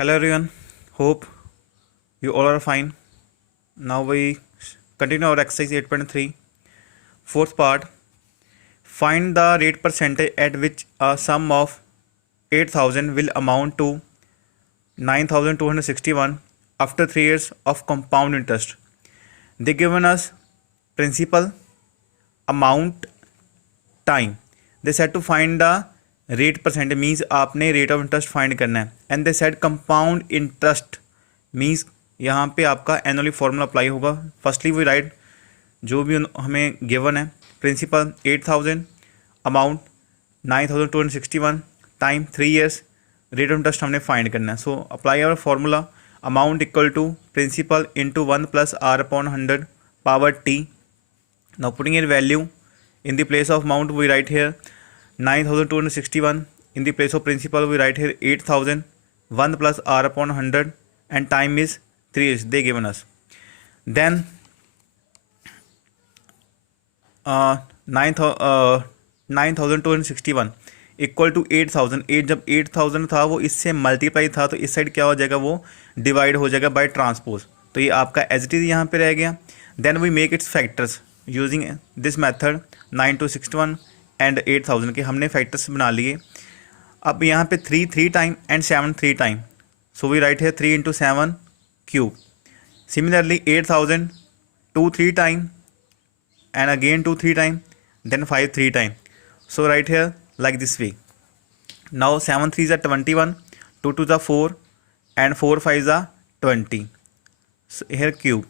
Hello everyone, hope you all are fine. Now we continue our exercise 8.3, fourth part. Find the rate percentage at which a sum of 8,000 will amount to 9,261 after 3 years of compound interest. They given us principal, amount, time. They said to find the rate percentage means आपने rate of interest find करना है. And they said compound interest means यहाँ पे आपका annually formula apply होगा. Firstly we write जो भी हमें गिवन है, principal 8,000, amount 9,261, time 3 years, rate of interest हमने फाइंड करना है. So apply our formula. Amount equal to principal into 1 + r/100 power t. Now putting in value in the place of amount we write here 9,261, in the place of principal we write here 8,000, 1 + r/100 and time is 3 years they given us. Then 9,261 equal to 8,000. जब 8,000 था वो इससे multiply था तो इस side क्या हो जाएगा, वो डिवाइड हो जाएगा बाय ट्रांसपोज. तो ये आपका एज इट इज यहाँ पे रह गया. Then we make its factors using this method. 9,261 and 8,000 के हमने फैक्टर्स बना लिए. अब यहाँ पे 3 time and 7 3 time. So we write है 3 × 7 cube. Similarly 8,000 2 3 time and again 2 3 time, then 5 3 time. So write है like this way. Now 7 3s are 21, 2 2s are 4 and 4 5s are 20. So here cube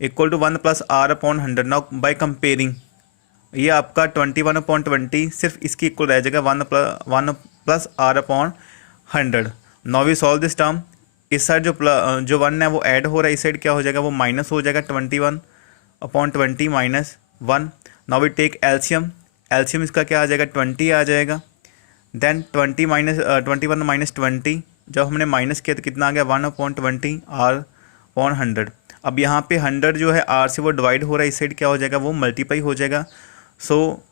equal to 1 + r/100. Now by comparing ये आपका 21/20 सिर्फ इसकी equal रह जाएगा 1 + r/100. Now we solve this term. इस side जो 1 है वो ऐड हो रहा है, इस साइड क्या हो जाएगा, वो माइनस हो जाएगा. 21/20 minus 1. Now we take LCM. LCM इसका क्या आ जाएगा, 20 आ जाएगा. देन 21 - 20 जब हमने माइनस किया तो कितना आ गया, 1/20 r/100. अब यहाँ पे 100 जो है r से वो डिवाइड हो रहा है, इस साइड क्या हो जाएगा, वो मल्टीप्लाई हो जाएगा. सो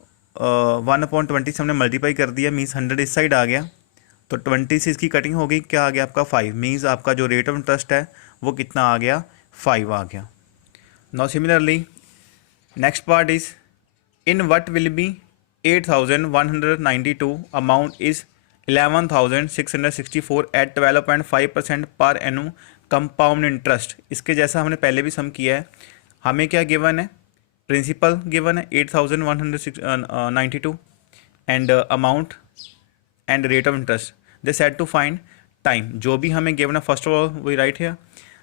1/20 से हमने मल्टीप्लाई कर दिया, मीन्स 100 इस साइड आ गया. तो 20 से इसकी कटिंग हो गई, क्या आ गया आपका 5. मीन्स आपका जो रेट ऑफ इंटरेस्ट है वो कितना आ गया, 5 आ गया. Now similarly next part is in what will be 8,192 amount is 11,664 at 12.5% per annum compound interest. इसके जैसा हमने पहले भी सम किया है. हमें क्या गिवन है, प्रिंसिपल गिवन है 8,192 and amount and rate of interest. They said to find time. जो भी हमें गिवन है first of all we write here.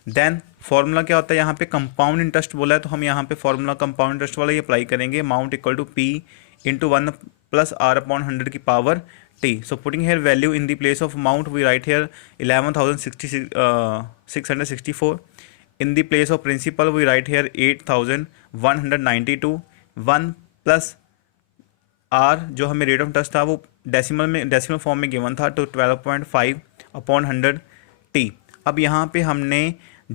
Then formula क्या होता है, यहाँ पे कंपाउंड इंटरेस्ट बोला है तो हम यहाँ पे फॉर्मूला कंपाउंड इंटरेस्ट वाला ही अप्लाई करेंगे. Amount equal to P into 1 + r/100 की power t. So putting here value in the place of amount we write here 11,664. In the place of principal we write here 8,192. 1 + r जो हमें rate of interest था वो decimal form में given था तो 12.5/100 t. अब यहाँ पे हमने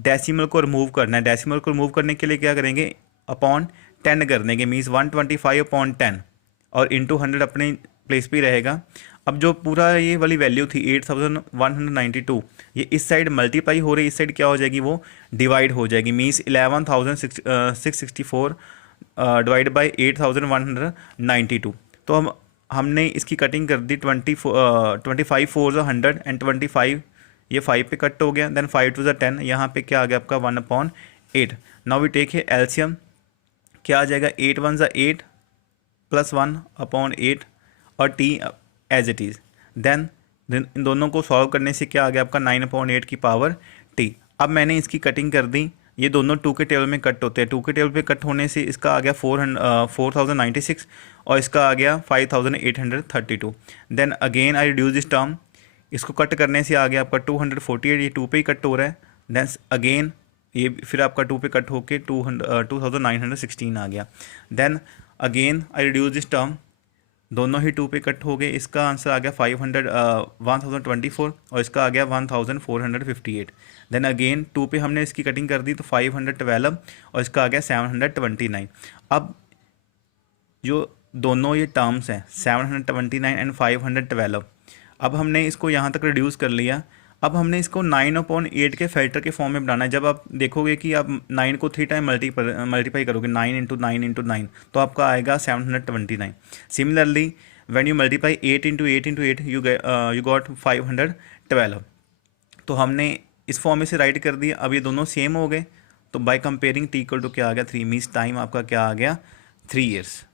डेसिमल को रिमूव करना है. डेसिमल को रिमूव करने के लिए क्या करेंगे, अपॉन 10 कर देंगे, मीन्स 125/10 और इंटू 100 अपने प्लेस पे रहेगा. अब जो पूरा ये वाली वैल्यू थी 8,192 ये इस साइड मल्टीप्लाई हो रही है, इस साइड क्या हो जाएगी, वो डिवाइड हो जाएगी. Means 11,664 divide by 8,192. तो हमने इसकी कटिंग कर दी. 25 4 100 एंड 25 ये 5 पे कट हो गया. देन 5 2 10, यहाँ पे क्या आ गया आपका 1/8. नाउ वी टेक है एलसीएम. क्या आ जाएगा, 8 1 8 + 1/8 और t as it is. Then इन दोनों को सॉल्व करने से क्या आ गया आपका 9/8 की पावर t. अब मैंने इसकी कटिंग कर दी. ये दोनों 2 के टेबल में कट होते हैं. 2 के टेबल पे कट होने से इसका आ गया 4,096 और इसका आ गया 5,832. Then again I reduce this term. इसको कट करने से आ गया आपका 248. ये 2 पे ही कट हो रहा है. देन अगेन ये फिर आपका 2 पे कट होके 2,916 आ गया. Then again I reduce this term. दोनों ही 2 पे कट हो गए. इसका आंसर आ गया 1,024 और इसका आ गया 1,458. देन अगेन 2 पे हमने इसकी कटिंग कर दी तो 512 और इसका आ गया 729. अब जो दोनों ये टर्म्स हैं 729 एंड 512, अब हमने इसको यहाँ तक रिड्यूस कर लिया. अब हमने इसको 9/8 के फैक्टर के फॉर्म में बनाना है। जब आप देखोगे कि आप 9 को 3 टाइम मल्टीप्लाई करोगे, 9 × 9 × 9, तो आपका आएगा 729। Similarly when you multiply 8 × 8 × 8 you got 512। तो हमने इस फॉर्म में से राइट कर दिया। अब ये दोनों सेम हो गए, तो बाय कंपेयरिंग t = क्या आ गया 3, मीन्स टाइम आपका क्या आ गया 3 ईयर्स।